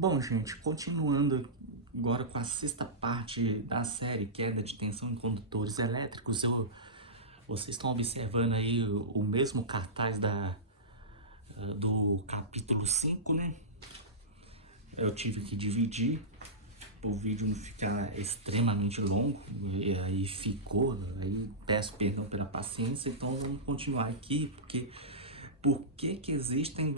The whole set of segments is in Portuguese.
Bom, gente, continuando agora com a sexta parte da série Queda de Tensão em Condutores Elétricos, vocês estão observando aí o mesmo cartaz do capítulo 5, né? Eu tive que dividir para o vídeo não ficar extremamente longo, e aí ficou, aí peço perdão pela paciência, então vamos continuar aqui, porque por que existem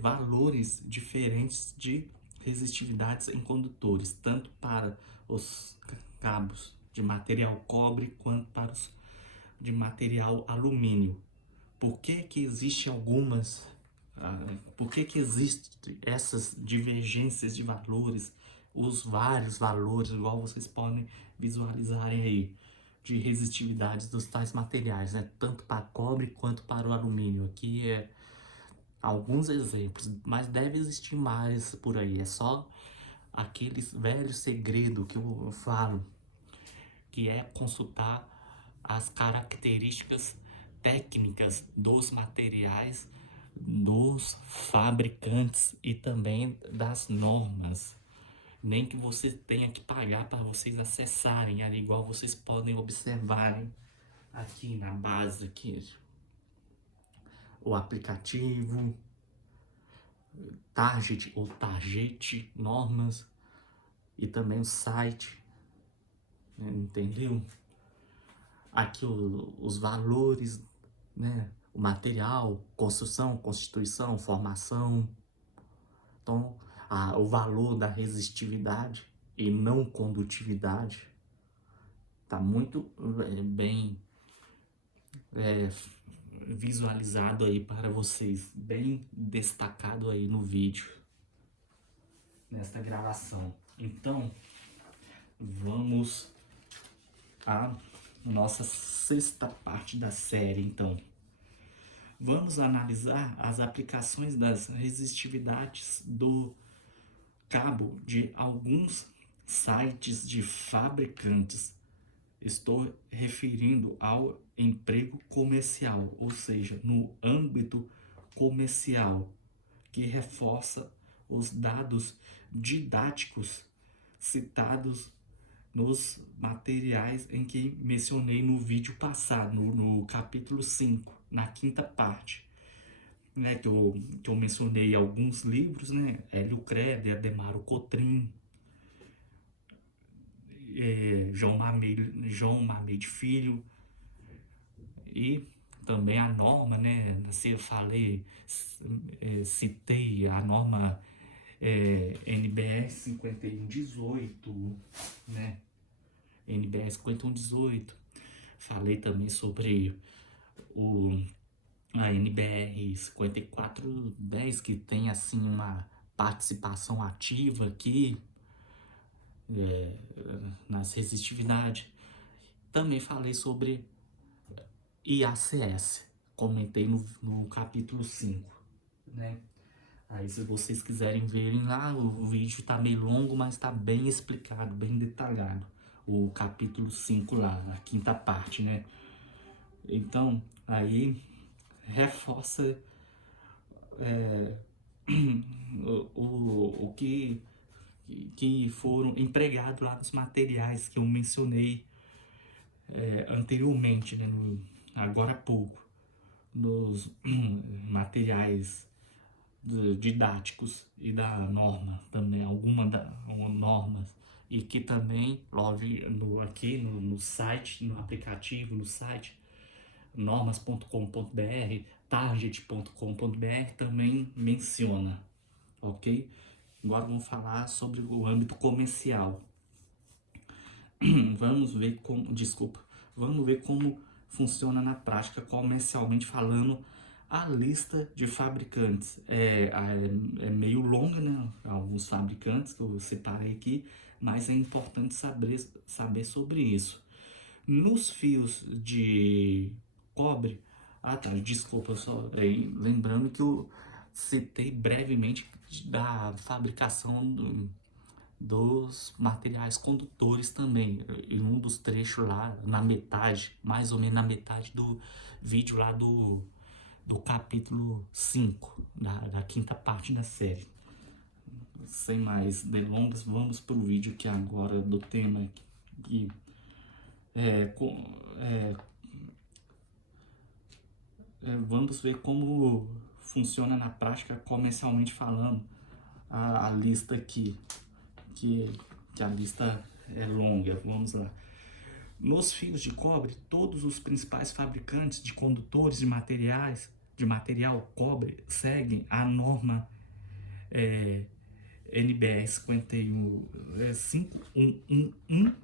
valores diferentes de resistividades em condutores, tanto para os cabos de material cobre quanto para os de material alumínio. Por que existe por que existem essas divergências de valores, os vários valores, igual vocês podem visualizarem aí, de resistividades dos tais materiais, né? Tanto para cobre quanto para o alumínio. Aqui é alguns exemplos, mas deve existir mais por aí. É só aquele velho segredo que eu falo, que é consultar as características técnicas dos materiais, dos fabricantes e também das normas. Nem que você tenha que pagar para vocês acessarem, ali, igual vocês podem observarem aqui na base aqui, o aplicativo, target ou target normas e também o site, né, entendeu? Aqui os valores, né? O material, construção, constituição, formação. Então, o valor da resistividade e não condutividade está muito bem é, visualizado aí para vocês, bem destacado aí no vídeo, nesta gravação. Então, vamos à nossa sexta parte da série, então. Vamos analisar as aplicações das resistividades do cabo de alguns sites de fabricantes. Estou referindo ao emprego comercial, ou seja, no âmbito comercial, que reforça os dados didáticos citados nos materiais em que mencionei no vídeo passado, no capítulo 5, na quinta parte, né, que eu mencionei alguns livros, né, Hélio Creder, Ademaro Cotrim, João Mamede Filho, e também a norma, né, se eu falei, citei a norma NBR 5118, né, NBR 5118, falei também sobre a NBR 5410, que tem assim uma participação ativa aqui nas resistividades. Também falei sobre IACS, comentei no capítulo 5, né? Aí se vocês quiserem verem lá, o vídeo tá meio longo, mas tá bem explicado, bem detalhado. O capítulo 5 lá, a quinta parte, né? Então, aí reforça o que foram empregados lá nos materiais que eu mencionei anteriormente, né? Agora há pouco, nos materiais didáticos e da norma também, normas, e que também, logo aqui no site, no aplicativo, no site, normas.com.br, target.com.br também menciona, ok? Agora vamos falar sobre o âmbito comercial. Vamos ver como funciona na prática, comercialmente falando, a lista de fabricantes. É meio longa, né? Alguns fabricantes que eu separei aqui, mas é importante saber sobre isso. Nos fios de cobre, desculpa, só lembrando que eu citei brevemente da fabricação dos materiais condutores também, em um dos trechos lá, na metade, mais ou menos na metade do vídeo lá do capítulo 5, da quinta parte da série. sem mais delongas, vamos para o vídeo que agora do tema que vamos ver como funciona na prática comercialmente falando a lista aqui, que a lista é longa. Vamos lá. Nos fios de cobre, todos os principais fabricantes de condutores de material cobre seguem a norma NBR 51.511,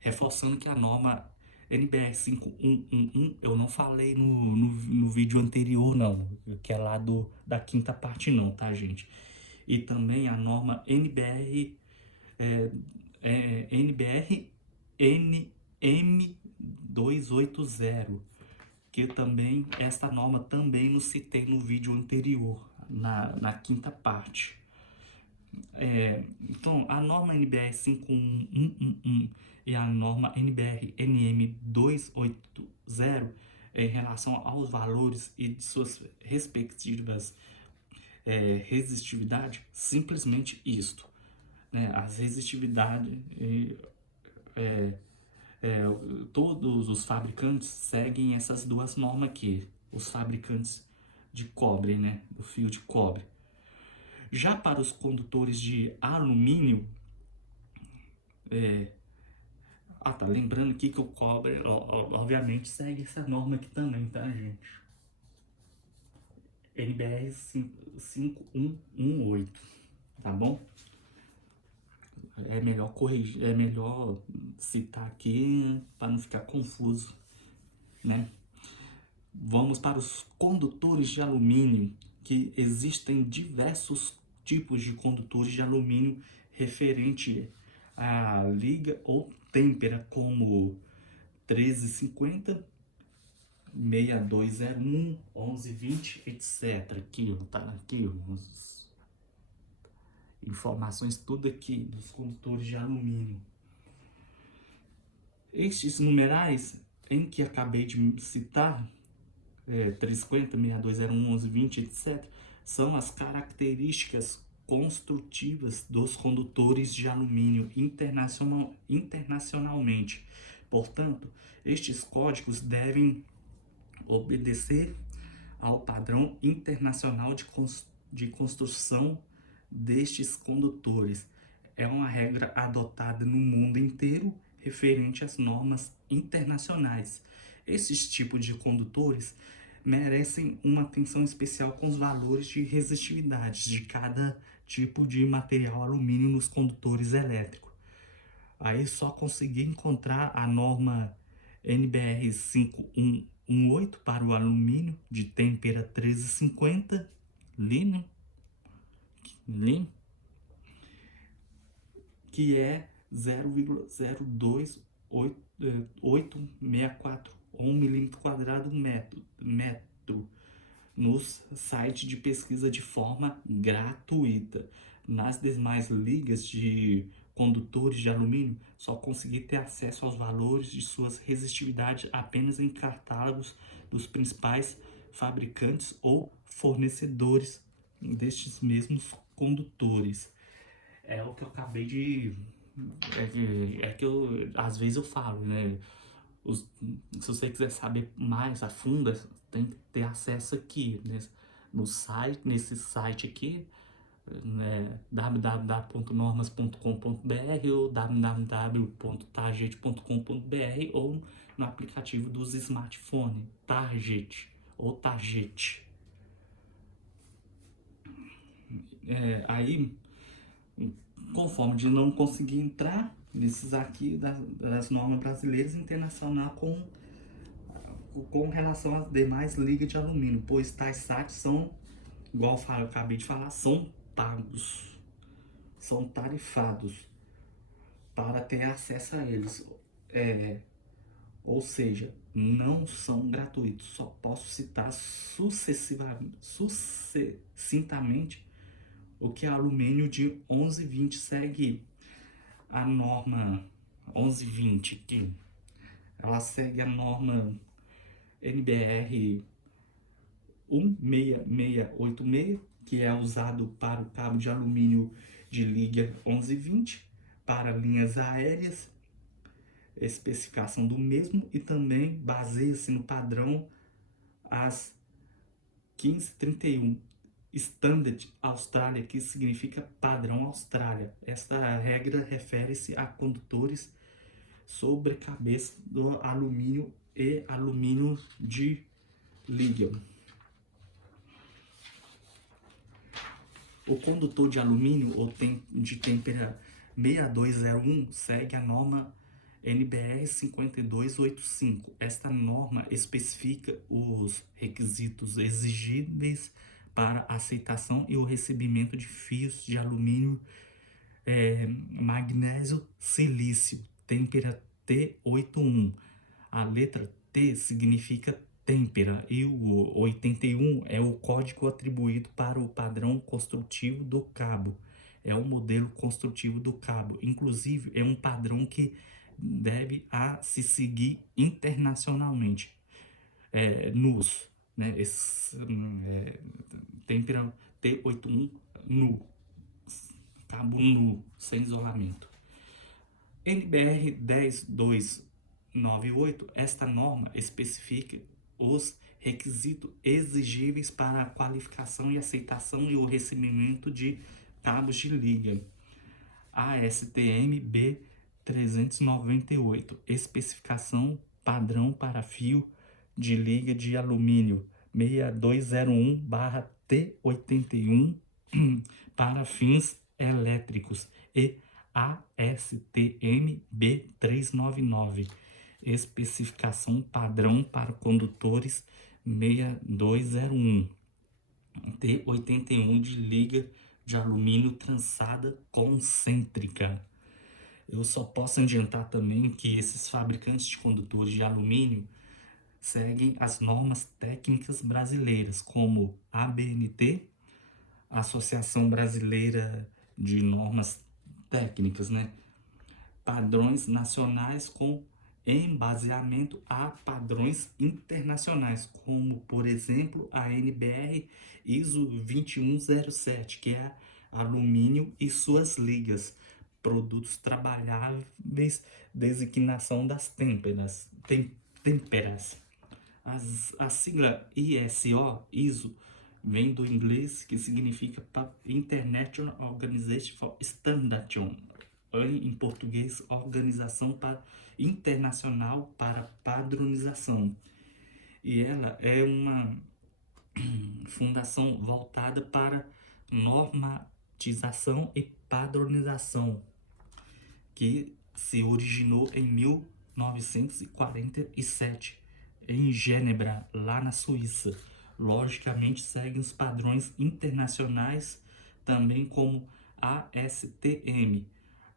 reforçando que a norma NBR 5111 eu não falei no vídeo anterior não, que é lá da quinta parte não, tá, gente? E também a norma NBR NM280, que também, esta norma também eu citei no vídeo anterior, na quinta parte. Então, a norma NBR 51111 e a norma NBR NM280, em relação aos valores e de suas respectivas resistividade, simplesmente isto, né? As resistividades, todos os fabricantes seguem essas duas normas aqui, os fabricantes de cobre, né? Do fio de cobre. Já para os condutores de alumínio, tá, lembrando aqui que o cobre, obviamente, segue essa norma aqui também, tá, gente? NBR 5118, tá bom? É melhor corrigir, é melhor citar aqui para não ficar confuso, né? Vamos para os condutores de alumínio, que existem diversos tipos de condutores de alumínio referente à liga ou têmpera, como 1350, 6201, 1120, etc. Aqui, tá aqui, informações tudo aqui dos condutores de alumínio. Estes numerais em que acabei de citar, 350, 6201, 1120, etc., são as características construtivas dos condutores de alumínio internacionalmente. Portanto, estes códigos devem obedecer ao padrão internacional de construção destes condutores. É uma regra adotada no mundo inteiro referente às normas internacionais. Esses tipos de condutores merecem uma atenção especial com os valores de resistividade de cada tipo de material alumínio nos condutores elétricos. Aí só consegui encontrar a norma NBR 5118 para o alumínio de têmpera 1350 Lin, que é 0,02864 milímetro quadrado metro no site de pesquisa de forma gratuita. Nas demais ligas de condutores de alumínio, só consegui ter acesso aos valores de suas resistividades apenas em catálogos dos principais fabricantes ou fornecedores destes mesmos condutores. É o que eu acabei de... que eu, às vezes eu falo, né? Se você quiser saber mais a fundo, tem que ter acesso aqui, né? No site, nesse site aqui, né? www.normas.com.br ou www.target.com.br ou no aplicativo dos smartphones, Target ou Target. Aí, conforme de não conseguir entrar nesses aqui das normas brasileiras e internacional com relação às demais ligas de alumínio, pois tais sites são, igual eu acabei de falar, são pagos, são tarifados para ter acesso a eles, ou seja, não são gratuitos. Só posso citar sucintamente o que é alumínio de 1120 segue a norma 1120 aqui. Ela segue a norma NBR 16686, que é usado para o cabo de alumínio de liga 1120 para linhas aéreas, especificação do mesmo, e também baseia-se no padrão AS 1531 Standard Austrália, que significa padrão Austrália. Esta regra refere-se a condutores sobre cabeça do alumínio e alumínio de liga. O condutor de alumínio ou de têmpera 6201 segue a norma NBR 5285. Esta norma especifica os requisitos exigíveis para aceitação e o recebimento de fios de alumínio magnésio silício, têmpera T81. A letra T significa têmpera e o 81 é o código atribuído para o padrão construtivo do cabo. É o modelo construtivo do cabo. Inclusive, é um padrão que deve se seguir internacionalmente. NUS, né? Têmpera T81 nu, cabo nu, sem isolamento. NBR 10298, esta norma especifica os requisitos exigíveis para a qualificação e aceitação e o recebimento de cabos de liga. ASTM B398, especificação padrão para fio de liga de alumínio 6201/T81 para fins elétricos, e ASTM B399, especificação padrão para condutores 6201 T81 de liga de alumínio trançada concêntrica. Eu só posso adiantar também que esses fabricantes de condutores de alumínio seguem as normas técnicas brasileiras, como a ABNT, Associação Brasileira de Normas Técnicas, né? Padrões nacionais com embaseamento a padrões internacionais, como, por exemplo, a NBR ISO 2107, que é alumínio e suas ligas, produtos trabalháveis, designação das têmperas. A sigla ISO vem do inglês, que significa International Organization for Standardization, em português, Organização Internacional para Padronização. E ela é uma fundação voltada para normatização e padronização, que se originou em 1947 em Genebra, lá na Suíça. Logicamente segue os padrões internacionais, também como ASTM,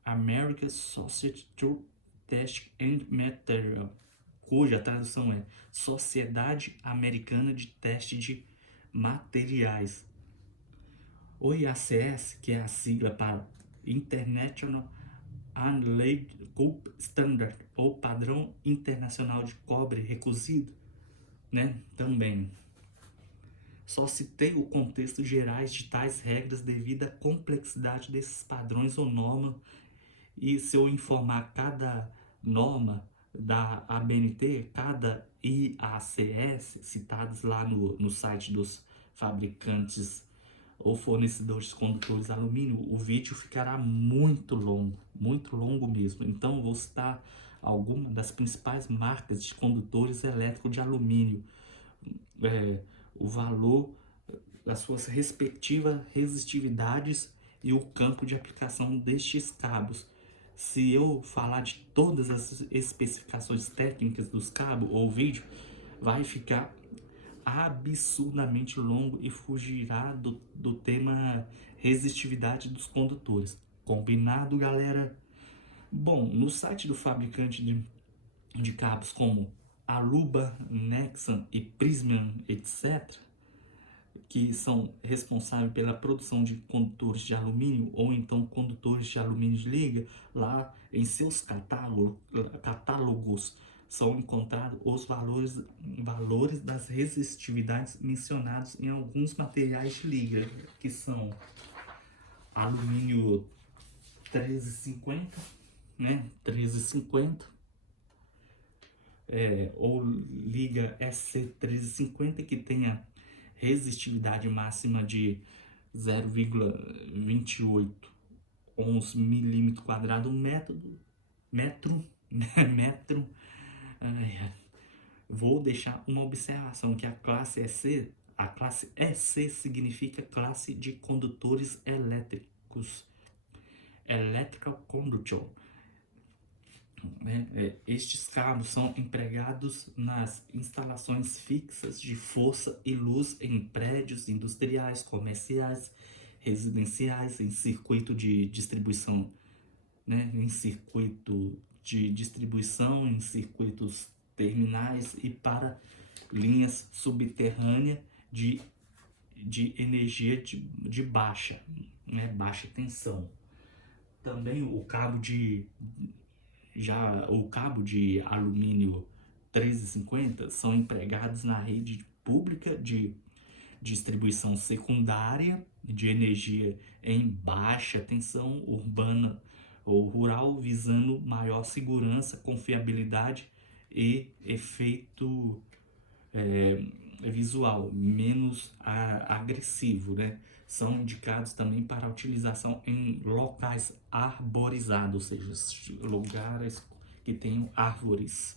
American Society to Test and Material, cuja tradução é Sociedade Americana de Teste de Materiais. O IACS, que é a sigla para International Annealed Cope Standard, ou Padrão Internacional de Cobre Recuzido, né? Também. Só citei o contexto gerais de tais regras devido à complexidade desses padrões ou normas, e se eu informar cada norma da ABNT, cada IACS, citados lá no site dos fabricantes ou fornecedores de condutores de alumínio, o vídeo ficará muito longo mesmo. Então eu vou citar algumas das principais marcas de condutores elétricos de alumínio, o valor das suas respectivas resistividades e o campo de aplicação destes cabos. Se eu falar de todas as especificações técnicas dos cabos ou vídeo, vai ficar absurdamente longo e fugirá do tema resistividade dos condutores. Combinado, galera? Bom, no site do fabricante de cabos como Aluba, Nexan e Prysmian, etc., que são responsáveis pela produção de condutores de alumínio ou então condutores de alumínio de liga, lá em seus catálogos são encontrados os valores das resistividades mencionados em alguns materiais de liga, que são alumínio 1350, né? 1350, ou liga SC1350, que tem a resistividade máxima de 0,28 ons milímetro quadrado metro. Vou deixar uma observação, que a classe EC significa classe de condutores elétricos, electrical conductor. Estes cabos são empregados nas instalações fixas de força e luz em prédios industriais, comerciais, residenciais, em circuito de distribuição, em circuitos terminais e para linhas subterrâneas de energia de baixa tensão. Também o cabo de alumínio 1350 são empregados na rede pública de distribuição secundária de energia em baixa tensão urbana ou rural, visando maior segurança, confiabilidade e efeito visual menos agressivo, né? São indicados também para utilização em locais arborizados, ou seja, lugares que tenham árvores.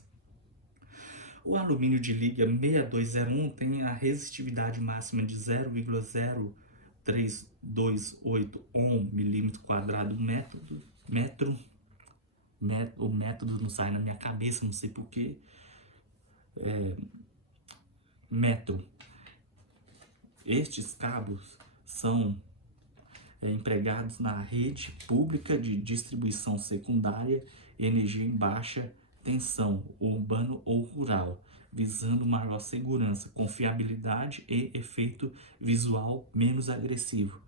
O alumínio de liga 6201 tem a resistividade máxima de 0,0328 ohm milímetro quadrado metro. O método não sai na minha cabeça, não sei porquê. Metro. Estes cabos são empregados na rede pública de distribuição secundária, energia em baixa tensão, urbano ou rural, visando maior segurança, confiabilidade e efeito visual menos agressivo.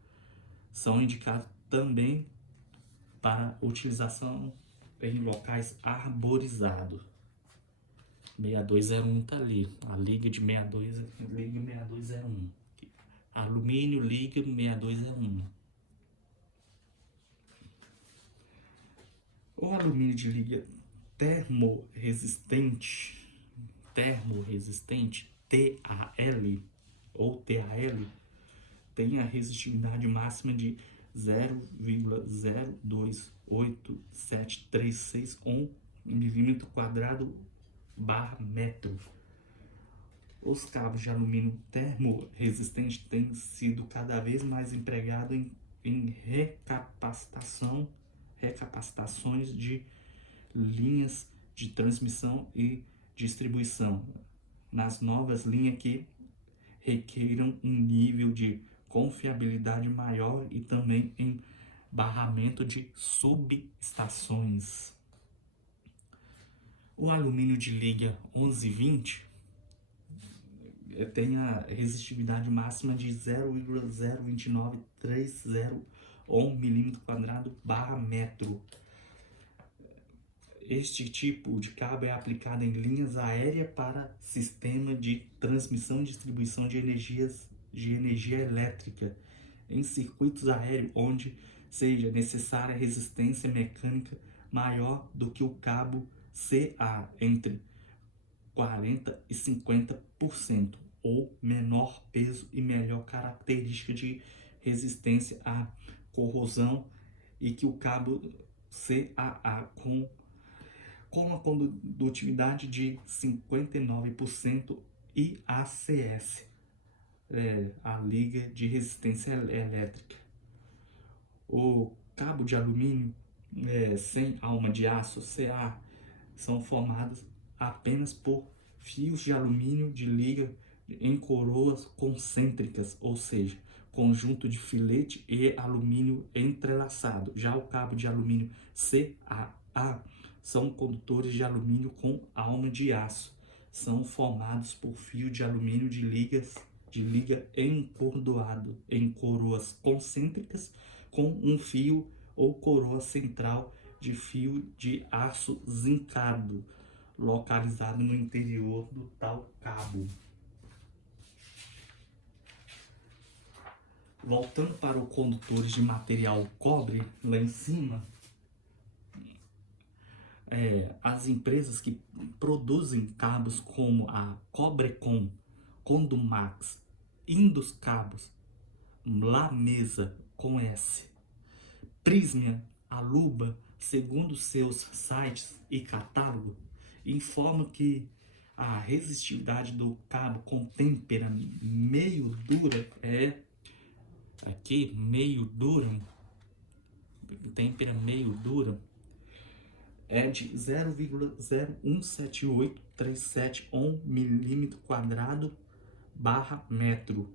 São indicados também para utilização em locais arborizados. 6201 tá ali, a liga de 6201. Alumínio, liga 6201. O alumínio de liga termorresistente, TAL ou TAL, tem a resistividade máxima de 0,028736 ohm milímetro quadrado barra metro. Os cabos de alumínio termorresistente têm sido cada vez mais empregados em recapacitações de linhas de transmissão e distribuição, nas novas linhas que requeiram um nível de confiabilidade maior e também em barramento de subestações. O alumínio de liga 1120 tem a resistividade máxima de 0,02930 ohm milímetro quadrado barra metro. Este tipo de cabo é aplicado em linhas aéreas para sistema de transmissão e distribuição de energia elétrica em circuitos aéreos onde seja necessária resistência mecânica maior do que o cabo CA, entre 40% e 50%, ou menor peso e melhor característica de resistência à corrosão, e que o cabo CAA com a condutividade de 59% e ACS, a liga de resistência elétrica. O cabo de alumínio sem alma de aço, CA, são formados apenas por fios de alumínio de liga em coroas concêntricas, ou seja, conjunto de filete e alumínio entrelaçado. Já o cabo de alumínio CAA são condutores de alumínio com alma de aço. São formados por fio de alumínio de liga encordoado em coroas concêntricas com um fio ou coroa central de fio de aço zincado, localizado no interior do tal cabo. Voltando para os condutores de material cobre, lá em cima, as empresas que produzem cabos como a Cobrecon, Condumax, Induscabos, Lamesa com S, Prysmian, Aluba, segundo seus sites e catálogo, informam que a resistividade do cabo com têmpera meio dura têmpera meio dura é de 0,0178371 mm²/metro.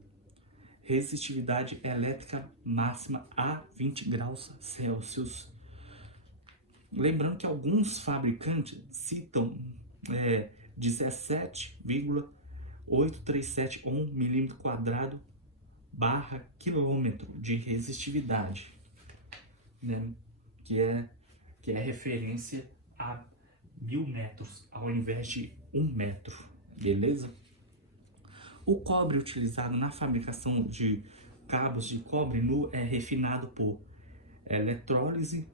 Resistividade elétrica máxima a 20 graus Celsius. Lembrando que alguns fabricantes citam 17,8371 mm²/quilômetro de resistividade, né? que é referência a 1000 metros ao invés de 1 metro, beleza? O cobre utilizado na fabricação de cabos de cobre nu é refinado por eletrólise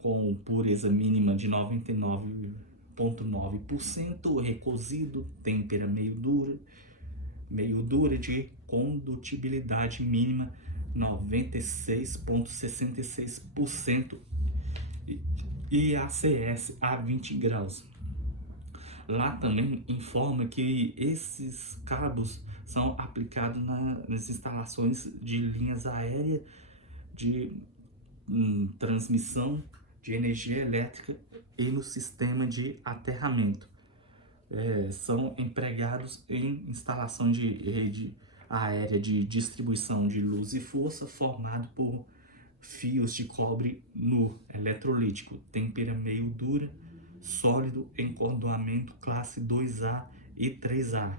com pureza mínima de 99,9%, recozido, têmpera meio dura de condutibilidade mínima 96,66% e ACS a 20 graus. Lá também informa que esses cabos são aplicados nas instalações de linhas aéreas de transmissão de energia elétrica e no sistema de aterramento. São empregados em instalação de rede aérea de distribuição de luz e força formado por fios de cobre nu eletrolítico, têmpera meio dura, sólido, encordoamento classe 2A e 3A.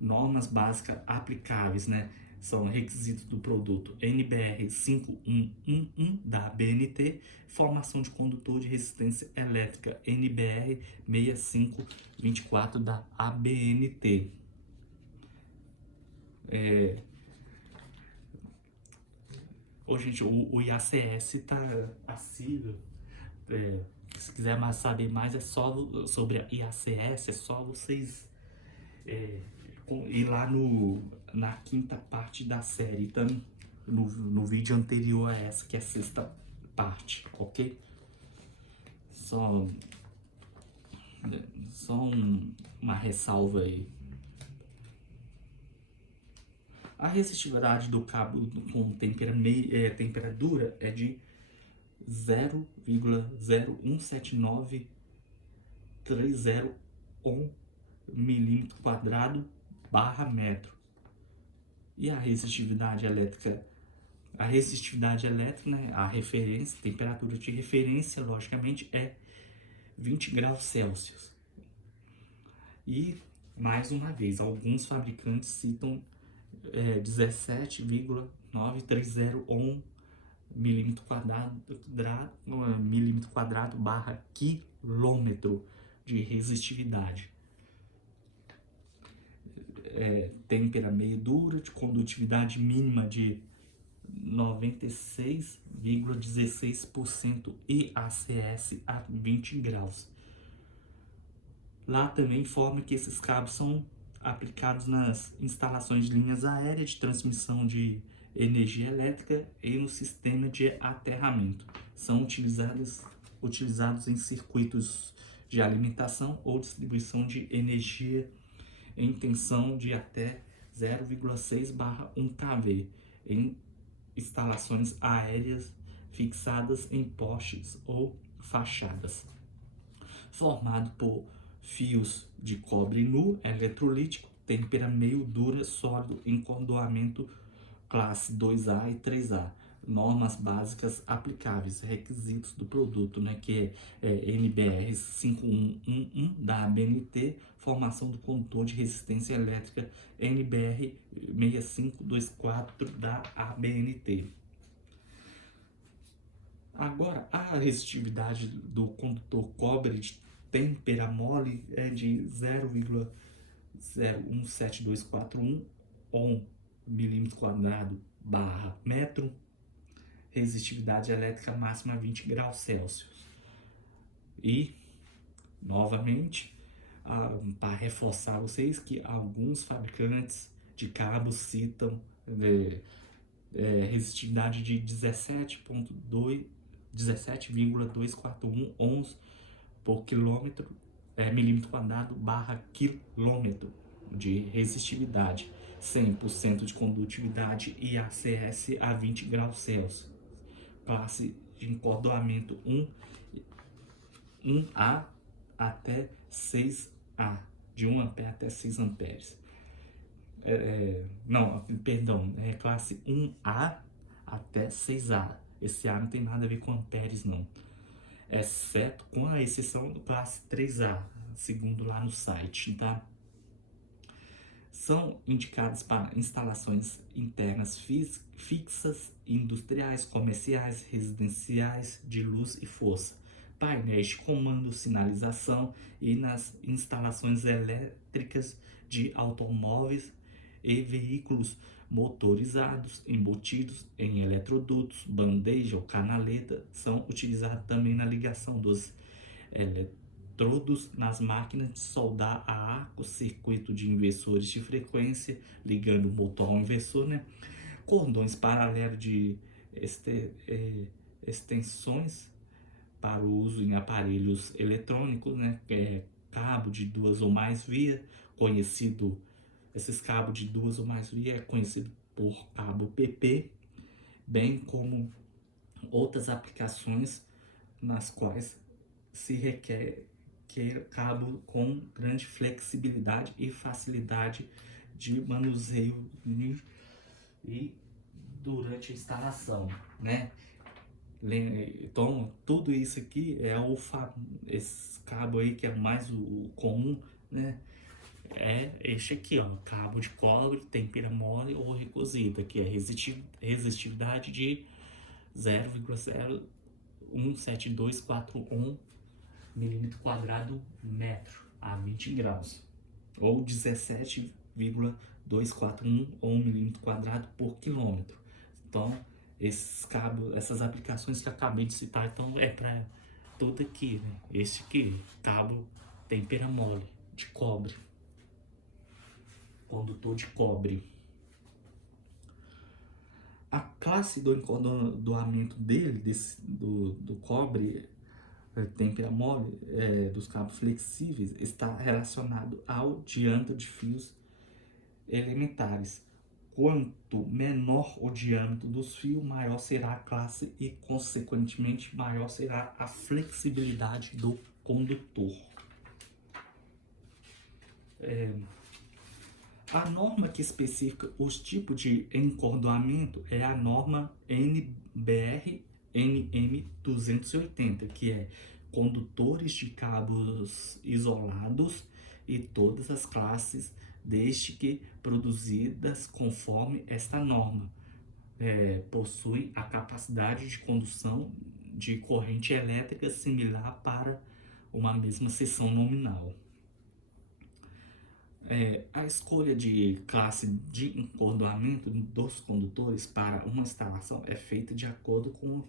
Normas básicas aplicáveis, né? São requisitos do produto NBR 5111 da ABNT, formação de condutor de resistência elétrica NBR 6524 da ABNT. Gente, o IACS tá acessível. Se quiser saber mais sobre a IACS, é só vocês ir lá na quinta parte da série, então, no vídeo anterior a essa, que é a sexta parte, ok? Só uma ressalva aí. A resistividade do cabo com temperatura é de 0,0179301 mm²/metro. E a resistividade elétrica, né, a referência, temperatura de referência, logicamente, é 20 graus Celsius. E, mais uma vez, alguns fabricantes citam 17,9301 mm²/quilômetro de resistividade. Têmpera meio dura, de condutividade mínima de 96,16% e ACS a 20 graus. Lá também informa que esses cabos são aplicados nas instalações de linhas aéreas de transmissão de energia elétrica e no sistema de aterramento. São utilizados em circuitos de alimentação ou distribuição de energia em tensão de até 0,6/1 kV em instalações aéreas fixadas em postes ou fachadas. Formado por fios de cobre nu eletrolítico, têmpera meio dura, sólido, encordoamento classe 2A e 3A. Normas básicas aplicáveis, requisitos do produto, né, que é NBR 5111 da ABNT, formação do condutor de resistência elétrica NBR 6524 da ABNT. Agora, a resistividade do condutor cobre de Têmpera mole é de 0,017241 ohm milímetro quadrado barra metro. Resistividade elétrica máxima 20 graus Celsius. E, novamente, para reforçar vocês que alguns fabricantes de cabos citam resistividade de 17,241 ohms por quilômetro, milímetro quadrado barra quilômetro de resistividade, 100% de condutividade e ACS a 20 graus Celsius. Classe de encordoamento 1A até 6A, de 1 ampere até 6 amperes. Classe 1A até 6A. Esse A não tem nada a ver com amperes, não. Exceto com a exceção do classe 3A, segundo lá no site, tá? São indicados para instalações internas fixas, industriais, comerciais, residenciais, de luz e força, painéis de comando, sinalização e nas instalações elétricas de automóveis e veículos motorizados, embutidos em eletrodutos, bandeja ou canaleta, são utilizados também na ligação dos eletrodos nas máquinas de soldar a arco, circuito de inversores de frequência, ligando o motor ao inversor, né? Cordões paralelos de extensões para o uso em aparelhos eletrônicos, né? Cabo de 2 ou mais vias, esses cabos de 2 ou mais vias é conhecido por cabo PP, bem como outras aplicações nas quais se requer cabo com grande flexibilidade e facilidade de manuseio e durante a instalação, né? Então, tudo isso aqui é esse cabo aí que é mais o comum, né? É este aqui, ó, cabo de cobre, têmpera mole ou recozida, que é resistividade de 0,01724 ohm milímetro quadrado metro a 20 graus, ou 17,241 ohm milímetro quadrado por quilômetro. Então, esses cabos, essas aplicações que eu acabei de citar, então é para tudo aqui, né? Este aqui, cabo têmpera mole de cobre, condutor de cobre. A classe do encordoamento dele, do cobre têmpera mole, dos cabos flexíveis, está relacionado ao diâmetro de fios elementares. Quanto menor o diâmetro dos fios, maior será a classe e, consequentemente, maior será a flexibilidade do condutor. A norma que especifica os tipos de encordoamento é a norma NBR NM 280, que é condutores de cabos isolados e todas as classes, desde que produzidas conforme esta norma, possui a capacidade de condução de corrente elétrica similar para uma mesma seção nominal. A escolha de classe de encordoamento dos condutores para uma instalação é feita de acordo com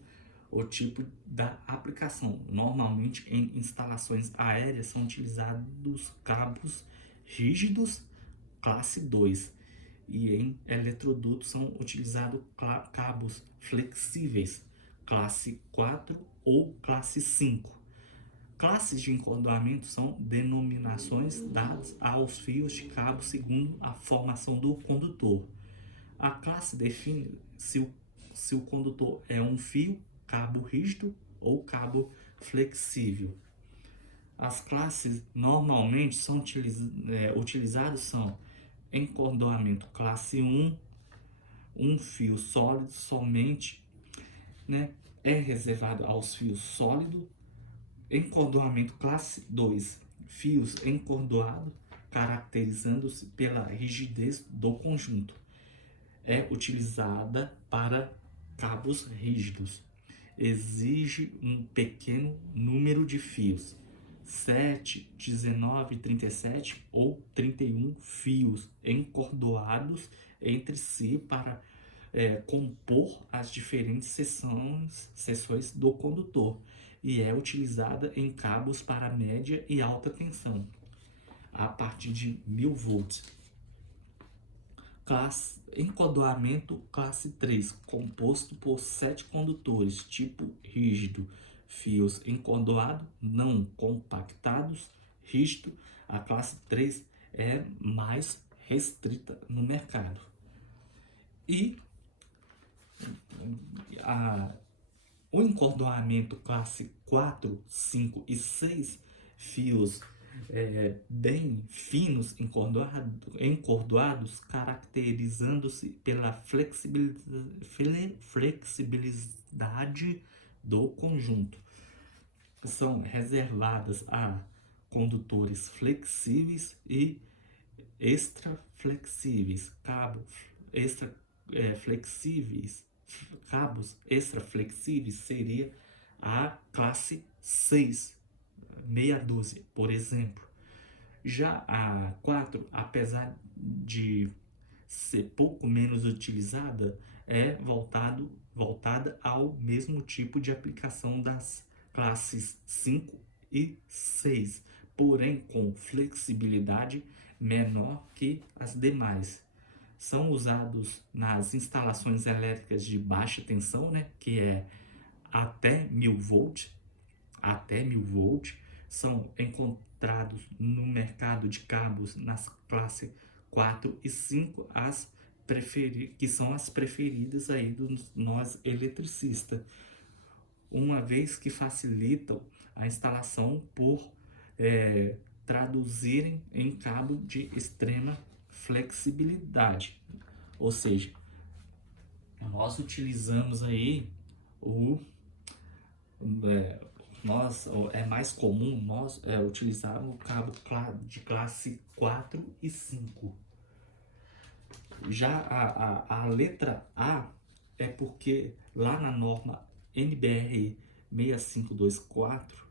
o tipo da aplicação. Normalmente, em instalações aéreas, são utilizados cabos rígidos classe 2 e em eletrodutos são utilizados cabos flexíveis classe 4 ou classe 5. Classes de encordoamento são denominações dadas aos fios de cabo segundo a formação do condutor. A classe define se o condutor é um fio, cabo rígido ou cabo flexível. As classes normalmente são utilizadas são encordoamento classe 1, um fio sólido somente, né? É reservado aos fios sólidos. Encordoamento classe 2, fios encordoados, caracterizando-se pela rigidez do conjunto. É utilizada para cabos rígidos. Exige um pequeno número de fios. 7, 19, 37 ou 31 fios encordoados entre si para compor as diferentes seções do condutor, e é utilizada em cabos para média e alta tensão, a partir de 1000 volts. Encordoamento classe 3, composto por 7 condutores, tipo rígido, fios encordoados não compactados, rígido. A classe 3 é mais restrita no mercado. E o encordoamento classe 4, 5 e 6, fios bem finos encordoados, caracterizando-se pela flexibilidade do conjunto. São reservadas a condutores flexíveis e extraflexíveis, cabos extraflexíveis seria a classe 6, meia dúzia, por exemplo. Já a 4, apesar de ser pouco menos utilizada, é voltada ao mesmo tipo de aplicação das classes 5 e 6, porém com flexibilidade menor que as demais. São usados nas instalações elétricas de baixa tensão, né, que é até 1000 volts, são encontrados no mercado de cabos nas classes 4 e 5, que são as preferidas aí dos nós eletricistas, uma vez que facilitam a instalação por traduzirem em cabo de extrema flexibilidade. Ou seja, nós utilizamos aí é mais comum nós utilizarmos o cabo de classe 4 e 5. Já a letra A é porque lá na norma NBR 6524,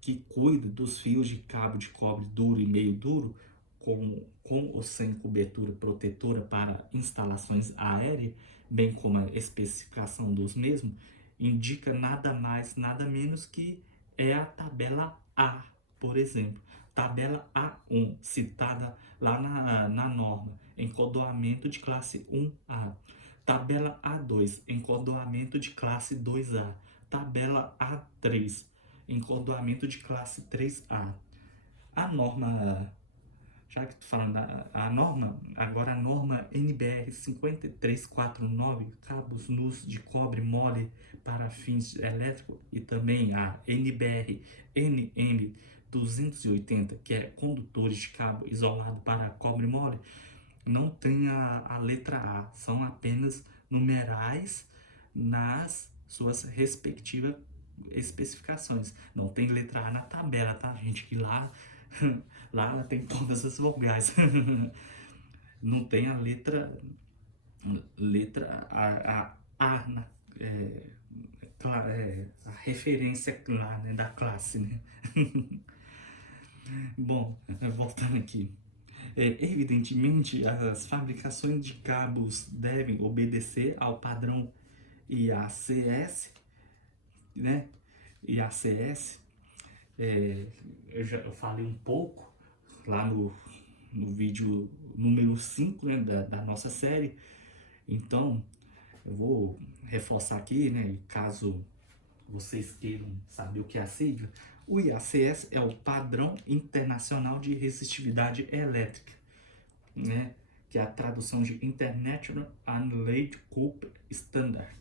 que cuida dos fios de cabo de cobre duro e meio duro, com ou sem cobertura protetora para instalações aéreas, bem como a especificação dos mesmos, indica nada mais, nada menos que é a tabela A, por exemplo. Tabela A1, citada lá na norma, encordoamento de classe 1A. Tabela A2, encordoamento de classe 2A. Tabela A3, encordoamento de classe 3A. A norma, já que estou falando a norma, agora a norma NBR 5349, cabos nus de cobre mole para fins elétricos, e também a NBR NM 280, que é condutores de cabo isolado para cobre mole, não tem a letra A, são apenas numerais nas suas respectivas especificações. Não tem letra A na tabela, tá, gente? Que lá tem todas as vogais. Não tem a letra A na, a referência lá, né, da classe, né? Bom, voltando aqui. Evidentemente, as fabricações de cabos devem obedecer ao padrão IACS, né? IACS, eu falei um pouco lá no vídeo número 5, né, da nossa série. Então, eu vou reforçar aqui, né, caso vocês queiram saber o que é a sigla. O IACS é o Padrão Internacional de Resistividade Elétrica, né, que é a tradução de International Annulled Copper Standard.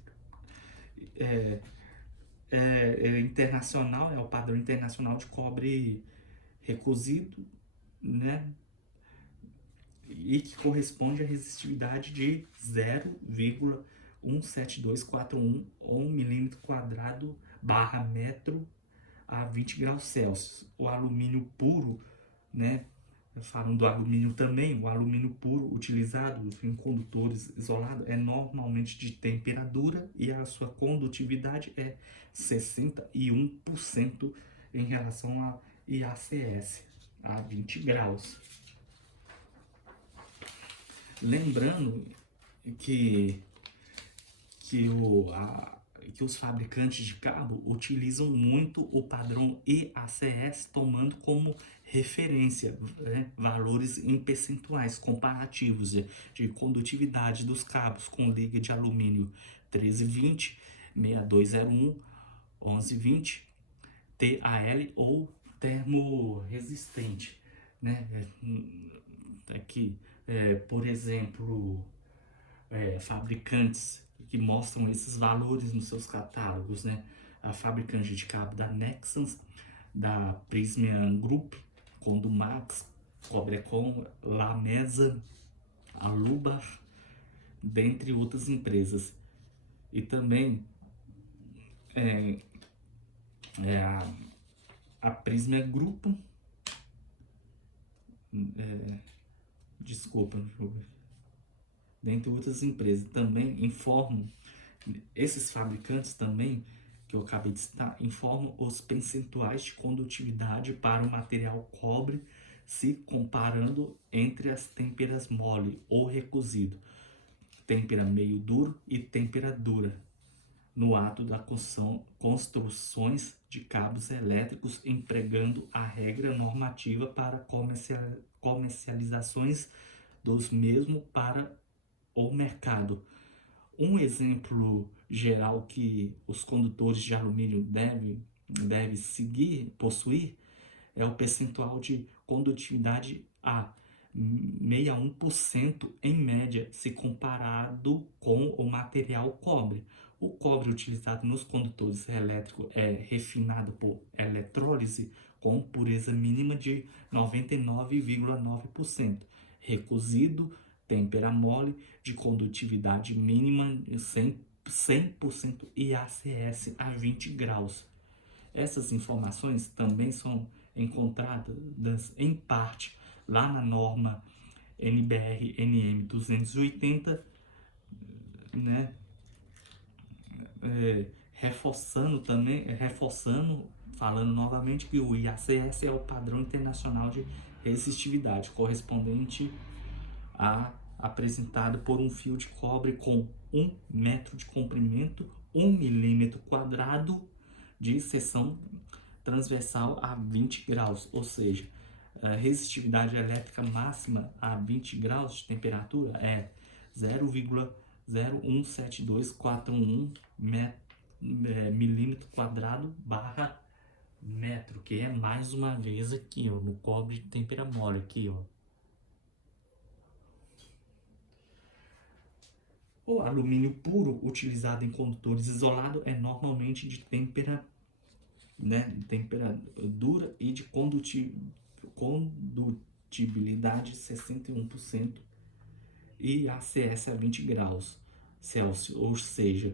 Internacional, é o padrão internacional de cobre recosido, né, e que corresponde à resistividade de 0,17241 ou 1 milímetro quadrado barra metro a 20 graus Celsius. O alumínio puro, né, falando do alumínio também, o alumínio puro utilizado em condutores isolados é normalmente de temperatura e a sua condutividade é 61% em relação a IACS, a 20 graus. Lembrando que, que os fabricantes de cabo utilizam muito o padrão IACS, tomando como referência, né, valores em percentuais comparativos de condutividade dos cabos com liga de alumínio 1320, 6201, 1120, TAL ou termorresistente, né? Aqui, por exemplo, fabricantes que mostram esses valores nos seus catálogos, né? A fabricante de cabo da Nexans, da Prysmian Group, Condumax, Cobrecon, Lamesa, Alubar, dentre outras empresas. E também a Prysmian Group, desculpa, dentre outras empresas, também informam, esses fabricantes também, que eu acabei de citar, informam os percentuais de condutividade para o material cobre, se comparando entre as têmperas mole ou recozido, têmpera meio duro e têmpera dura, no ato da construções de cabos elétricos, empregando a regra normativa para comercializações dos mesmos para o mercado. Um exemplo geral que os condutores de alumínio devem possuir é o percentual de condutividade a 61% em média, se comparado com o material cobre. O cobre utilizado nos condutores elétricos é refinado por eletrólise com pureza mínima de 99,9%, recozido, têmpera mole, de condutividade mínima 100% IACS a 20 graus. Essas informações também são encontradas em parte lá na norma NBR NM 280, né? Reforçando, falando novamente que o IACS é o padrão internacional de resistividade, correspondente a apresentado por um fio de cobre com 1 metro de comprimento, 1 milímetro quadrado de seção transversal a 20 graus, ou seja, a resistividade elétrica máxima a 20 graus de temperatura é 0,017241 milímetro quadrado barra metro, que é mais uma vez aqui, ó, no cobre de têmpera mole, aqui, ó. O alumínio puro utilizado em condutores isolados é normalmente de têmpera, né, têmpera dura e de condutibilidade 61% e ACS a 20 graus Celsius, ou seja,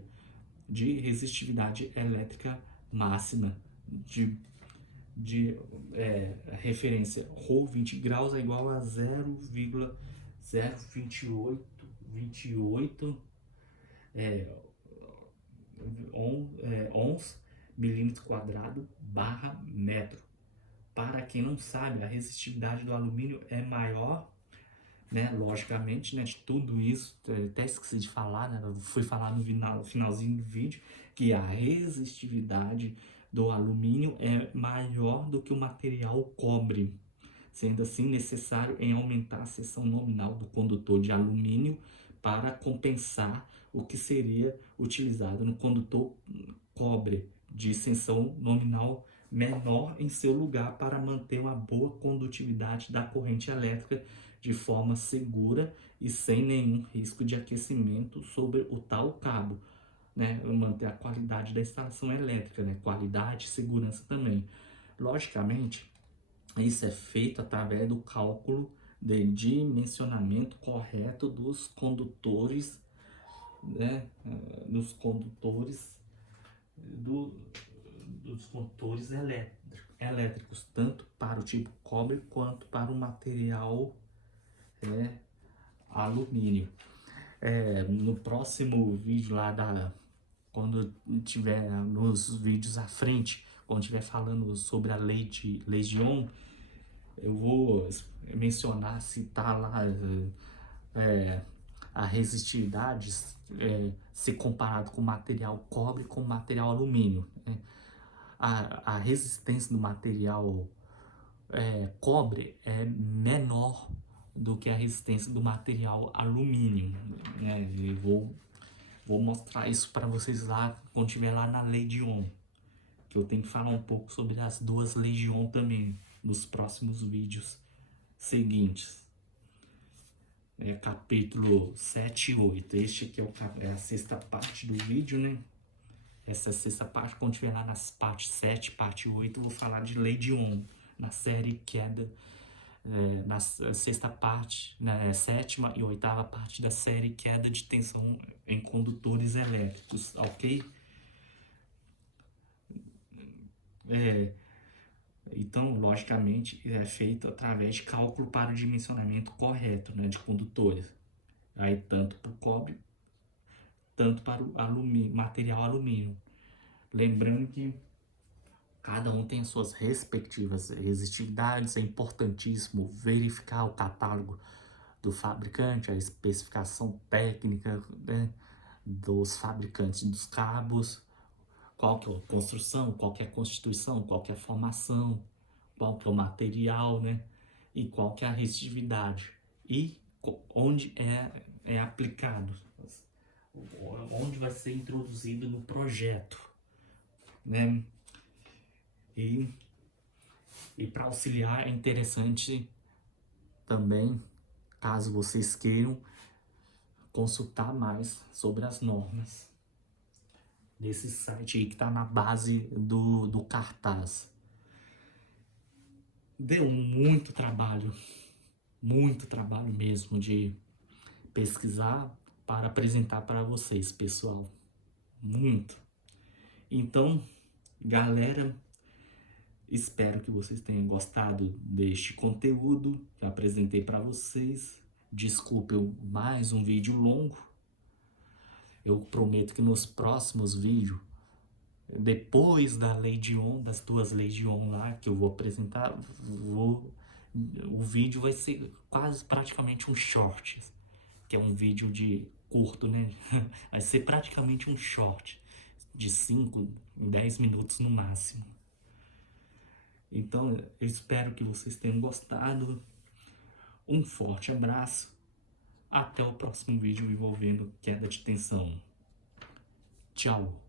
de resistividade elétrica máxima de referência Rho 20 graus é igual a 0,028 ons milímetro quadrado barra metro. Para quem não sabe, a resistividade do alumínio é maior, né, logicamente, né, de tudo isso, até esqueci de falar, né, fui falar no finalzinho do vídeo, que a resistividade do alumínio é maior do que o material cobre, sendo assim necessário em aumentar a seção nominal do condutor de alumínio para compensar o que seria utilizado no condutor cobre, de seção nominal menor em seu lugar, para manter uma boa condutividade da corrente elétrica de forma segura e sem nenhum risco de aquecimento sobre o tal cabo, né? Manter a qualidade da instalação elétrica, né? Qualidade e segurança também. Logicamente, isso é feito através do cálculo de dimensionamento correto dos condutores, né? Dos condutores elétricos, tanto para o tipo cobre quanto para o material alumínio. No próximo vídeo lá quando tiver nos vídeos à frente, quando estiver falando sobre a lei de Legion, eu vou mencionar, citar lá a resistividade ser comparado com material cobre com material alumínio, né? A resistência do material cobre é menor do que a resistência do material alumínio, né? Eu vou mostrar isso para vocês lá quando estiver lá na lei de Ohm, que eu tenho que falar um pouco sobre as duas leis de Ohm também nos próximos vídeos seguintes. Capítulo 7 e 8. Este aqui é a sexta parte do vídeo, né? Essa é a sexta parte. Quando tiver lá nas partes 7, parte 8, eu vou falar de lei de Ohm, na série queda, na sexta parte, na sétima e oitava parte da série queda de tensão em condutores elétricos, ok? Então, logicamente, é feito através de cálculo para o dimensionamento correto, né, de condutores. Aí, tanto para o cobre, tanto para o alumínio, material alumínio. Lembrando que cada um tem as suas respectivas resistividades. É importantíssimo verificar o catálogo do fabricante, a especificação técnica, né, dos fabricantes dos cabos, qual que é a construção, qual que é a constituição, qual que é a formação, qual que é o material, né, e qual que é a resistividade e onde é aplicado, onde vai ser introduzido no projeto, né? E para auxiliar é interessante também, caso vocês queiram consultar mais sobre as normas desse site aí que está na base do cartaz. Deu muito trabalho mesmo de pesquisar para apresentar para vocês, pessoal. Muito. Então, galera, espero que vocês tenham gostado deste conteúdo que eu apresentei para vocês. Desculpe mais um vídeo longo. Eu prometo que nos próximos vídeos, depois da lei de Ohm, das duas leis de Ohm lá que eu vou apresentar, o vídeo vai ser quase praticamente um short, que é um vídeo de curto, né? Vai ser praticamente um short de 5, 10 minutos no máximo. Então, eu espero que vocês tenham gostado. Um forte abraço. Até o próximo vídeo envolvendo queda de tensão. Tchau.